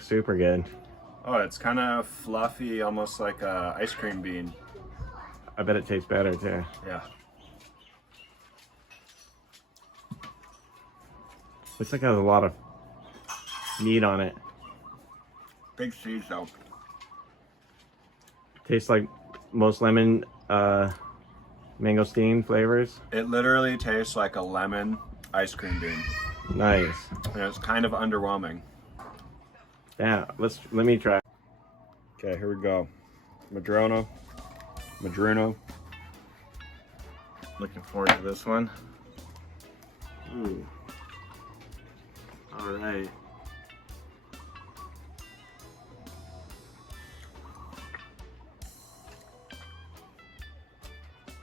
looks super good. Oh, it's kind of fluffy, almost like a ice cream bean. I bet it tastes better too. Yeah. Looks like it has a lot of meat on it. Big seeds though. Tastes like most lemon mangosteen flavors. It literally tastes like a lemon ice cream bean. Nice. And it's kind of underwhelming. Yeah, let me try. Okay, here we go. Madrona. Looking forward to this one. Ooh. All right.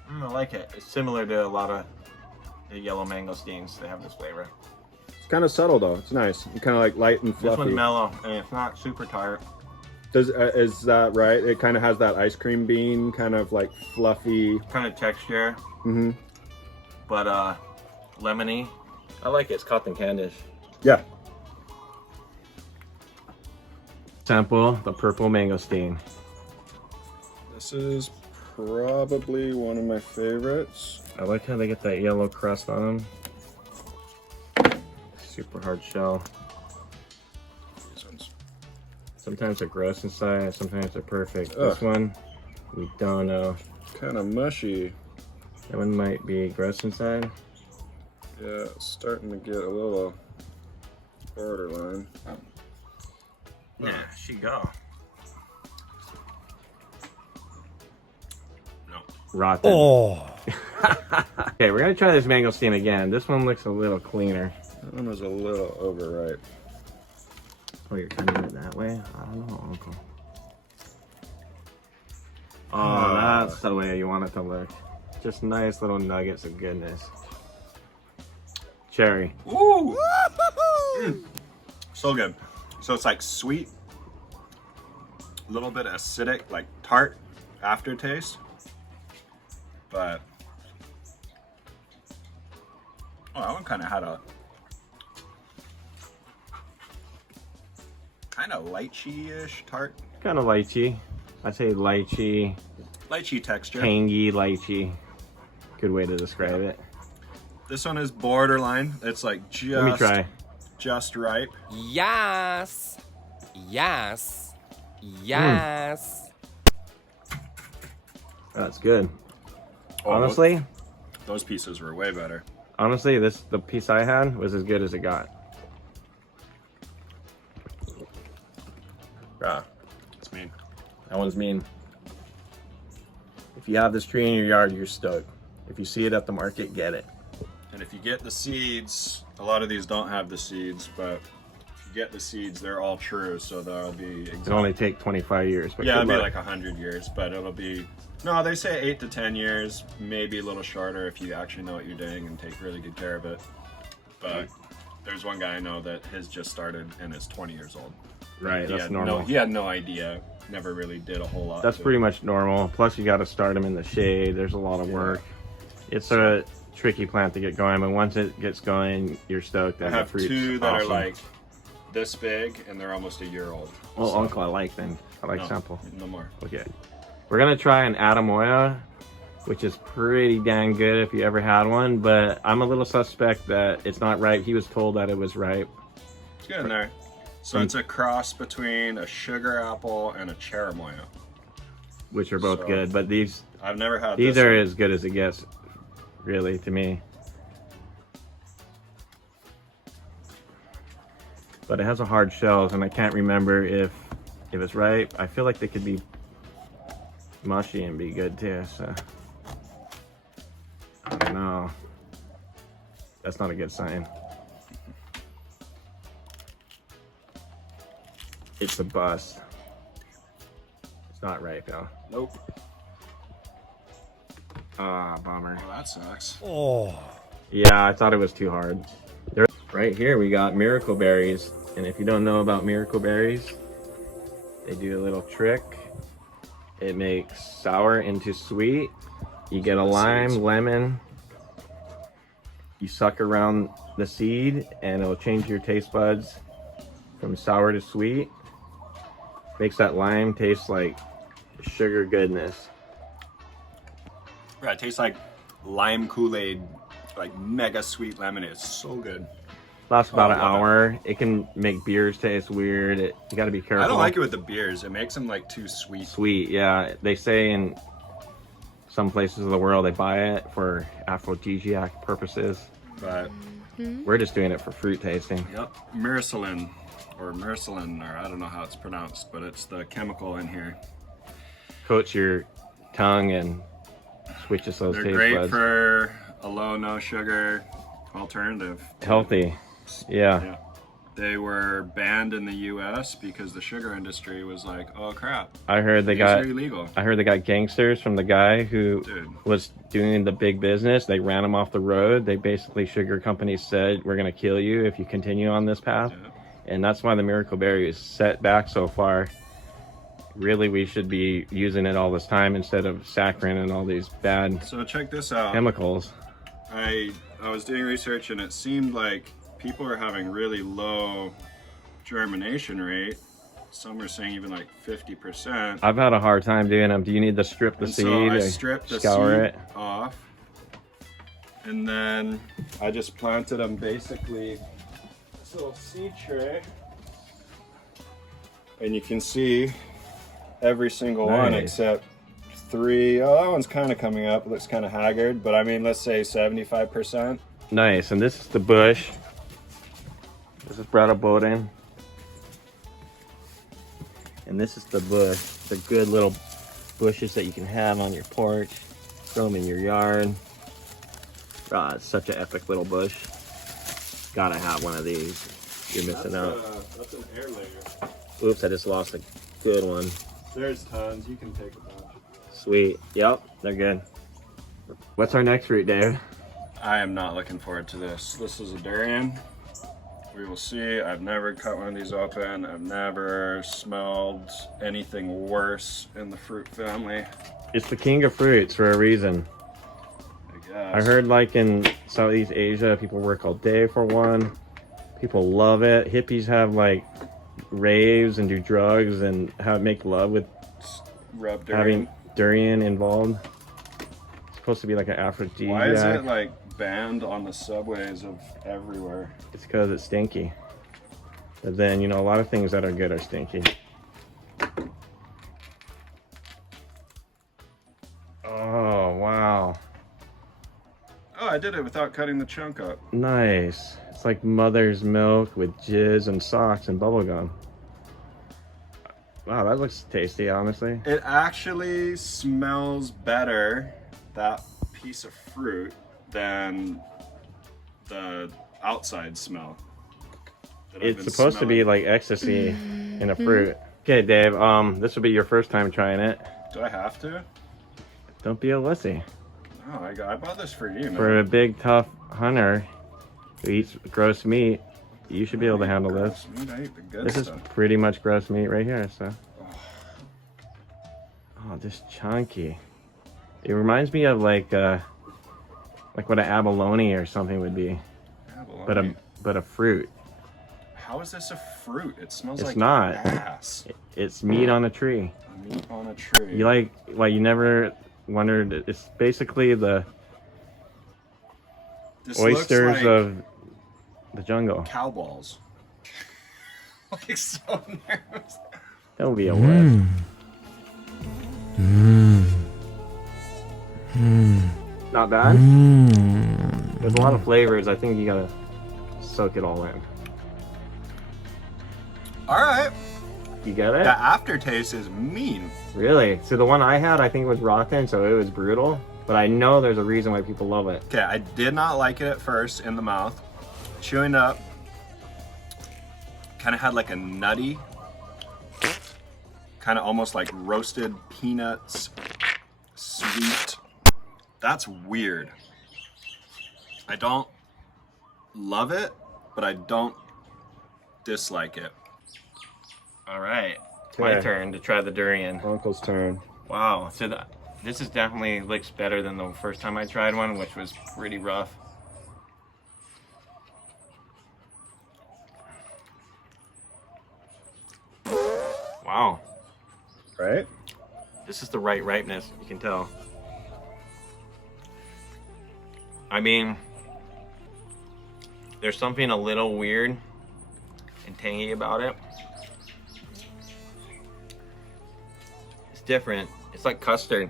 I like it. It's similar to a lot of the yellow mangosteens. They have this flavor. It's kind of subtle though. It's nice. It's kind of like light and fluffy. This one's mellow and it's not super tart. Is that right? It kind of has that ice cream bean, kind of like fluffy kind of texture. Mm-hmm. But lemony. I like it. It's cotton candish. Yeah. Sample the purple mangosteen. This is probably one of my favorites. I like how they get that yellow crust on them. Super hard shell. These ones. Sometimes they're gross inside, sometimes they're perfect. Ugh. This one, we don't know. Kind of mushy. That one might be gross inside. Yeah, it's starting to get a little borderline. Yeah, she go. No. Rotten. Oh. Okay, we're gonna try this mangosteen again. This one looks a little cleaner. That one was a little overripe. Oh, you're cutting it that way? I don't know, Uncle. Oh, that's the way you want it to look. Just nice little nuggets of goodness. Cherry. Ooh! So good. So it's like sweet, a little bit acidic, like tart aftertaste. But oh, that one kind of had a kind of lychee-ish tart. Kind of lychee. I'd say lychee. Lychee texture. Tangy lychee. Good way to describe it. This one is borderline. It's like Let me try. just ripe. Yes. Yes. Yes. That's good. Oh, Honestly, those pieces were way better. honestly, the piece I had was as good as it got. Ah, It's mean. that one's mean. If you have this tree in your yard, you're stoked. If you see it at the market, get it. And if you get the seeds, a lot of these don't have the seeds, but if you get the seeds, they're all true, so they'll be It'll only take 25 years. But yeah, good it'll be luck. like 100 years, but it'll be, no, they say 8 to 10 years, maybe a little shorter if you actually know what you're doing and take really good care of it. But there's one guy I know that has just started and is 20 years old. Right, He that's had normal. he had no idea, never really did a whole lot. That's to pretty it. much normal. Plus, you got to start them in the shade. There's a lot of work. It's a tricky plant to get going, but once it gets going, you're stoked. I And the have fruit's two that are awesome. like this big and they're almost a year old. Oh, So- Uncle, I like them. I like no, sample. No more. Okay. We're going to try an Atemoya, which is pretty dang good if you ever had one, but I'm a little suspect that it's not ripe. He was told that it was ripe. It's good in there. So it's a cross between a sugar apple and a cherimoya. Which are both So, good, but these I've never had these this are one. as good as it gets, really, to me. But it has a hard shell, and I can't remember if it's ripe. I feel like they could be mushy and be good too, so I don't know. That's not a good sign. It's a bust. It's not ripe, though. Nope. Ah, bummer. Well, that sucks. Oh. Yeah, I thought it was too hard. Right here we got miracle berries, and if you don't know about miracle berries, they do a little trick. It makes sour into sweet. You get a lime, seeds. lemon. You suck around the seed, and it'll change your taste buds from sour to sweet. Makes that lime taste like sugar goodness. Yeah, it tastes like lime Kool-Aid, like mega sweet lemonade. It's so good. Lasts about an I love it. hour. It can make beers taste weird. You got to be careful. I don't like it with the beers. It makes them like too sweet. Sweet, yeah. They say in some places of the world they buy it for aphrodisiac purposes. But We're just doing it for fruit tasting. yep, myrcillin, or I don't know how it's pronounced, but it's the chemical in here. Coats your tongue and switches those They're taste great buds. for a low, no sugar alternative. Healthy. Yeah. They were banned in the U.S. because the sugar industry was like, "Oh crap, I heard they these got are illegal." gangsters from the guy who Dude. was doing the big business. They ran him off the road. They basically, sugar companies said, "We're going to kill you if you continue on this path." Yeah. And that's why the Miracle Berry is set back so far. Really, we should be using it all this time instead of saccharin and all these bad So check this out. chemicals. I was doing research and it seemed like people are having really low germination rate. Some are saying even like 50%. I've had a hard time doing them. Do you need to strip the And seed so I or stripped the scour seed it? off, and then I just planted them basically this little seed tray, and you can see every single one Nice. except 3. Oh, that one's kind of coming up. It looks kind of haggard, but I mean, let's say 75%. Nice. And this is the bush. This is Brada Boden. And this is the bush. The good little bushes that you can have on your porch. Throw them in your yard. Ah, it's such an epic little bush. Gotta have one of these. You're missing out. That's an air layer. Oops, I just lost a good one. There's tons. You can take a bunch. Sweet. Yep, they're good. What's our next fruit, Dave? I am not looking forward to this. This is a durian. We will see. I've never cut one of these open. I've never smelled anything worse in the fruit family, It's the king of fruits for a reason. I guess. I heard like in Southeast Asia, people work all day for one. People love it. Hippies have like raves and do drugs and make love with Rub durian. having durian involved. It's supposed to be like an aphrodisiac. Why is it like banned on the subways of everywhere? It's because it's stinky. But then, you know, a lot of things that are good are stinky. Oh, wow. Oh, I did it without cutting the chunk up. Nice. It's like mother's milk with jizz and socks and bubble gum. Wow, that looks tasty, honestly. It actually smells better, that piece of fruit, than the outside smell. that I've It's been supposed to be smelling. like ecstasy in a fruit. Okay, Dave, this will be your first time trying it. Do I have to? Don't be a wussy. No, I bought this for you, man. For a big, tough hunter who eats gross meat, you should be able to handle this. Meat, I eat the good This is stuff. pretty much gross meat right here, so. Oh, just chunky. It reminds me of like what an abalone or something would be, Abalone. but a fruit. How is this a fruit? It smells It's like not. ass. It's meat on a tree. Meat on a tree. You like you never wondered? It's basically the This looks oysters like of the jungle. cow balls. Like so nervous. Don't be a wuss. Not bad. There's a lot of flavors. I think you gotta soak it all in. All right. You get it? The aftertaste is mean. Really? So the one I had, I think was rotten, so it was brutal. But I know there's a reason why people love it. Okay, I did not like it at first in the mouth. Chewing up, kind of had like a nutty, kind of almost like roasted peanuts, sweet. That's weird. I don't love it, but I don't dislike it. All right. It's my turn to try the durian. Uncle's turn. Wow. So this is definitely looks better than the first time I tried one, which was pretty rough. Wow. Right? This is the right ripeness, you can tell. I mean, there's something a little weird and tangy about it. It's different. It's like custard,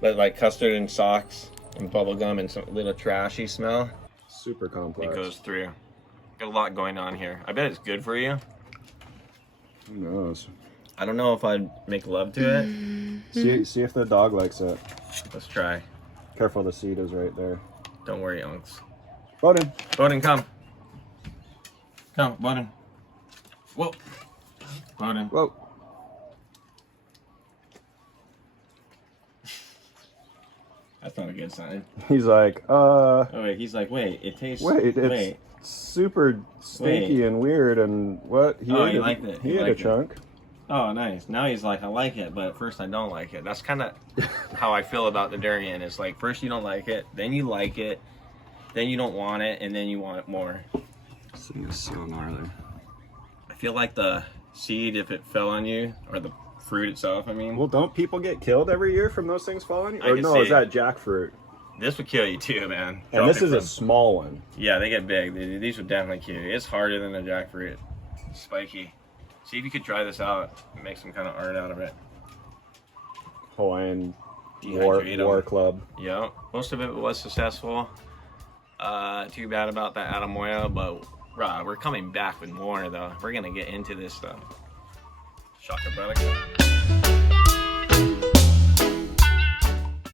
but like custard and socks and bubble gum and some little trashy smell. Super complex. It goes through. Got a lot going on here. I bet it's good for you. Who knows? I don't know if I'd make love to it. See if the dog likes it. Let's try. Careful, the seed is right there. Don't worry, Unks. Bowden. Bowden, come. Come, Bowden. Whoa. Bowden. Whoa. That's not a good sign. He's like, Oh wait, he's like, wait, it tastes. wait, it's super stinky and weird. And what? He Oh, ate he a- liked it. He He ate a liked it. chunk. Oh, nice. Now he's like, I like it, but at first I don't like it. That's kind of how I feel about the durian. It's like, first you don't like it, then you like it, then you don't want it, and then you want it more. This thing is so gnarly. I feel like the seed, if it fell on you, or the fruit itself, I mean. Well, don't people get killed every year from those things falling? I Or can no, see is it. that jackfruit? This would kill you too, man. And this is a small one. Yeah, they get big. These would definitely kill you. It's harder than a jackfruit. Spiky. See if you could try this out and make some kind of art out of it. Hawaiian Dehydrate 'em. war club. Yeah, most of it was successful. Too bad about that Atemoya, but we're coming back with more though. We're gonna get into this stuff. Shaka brother.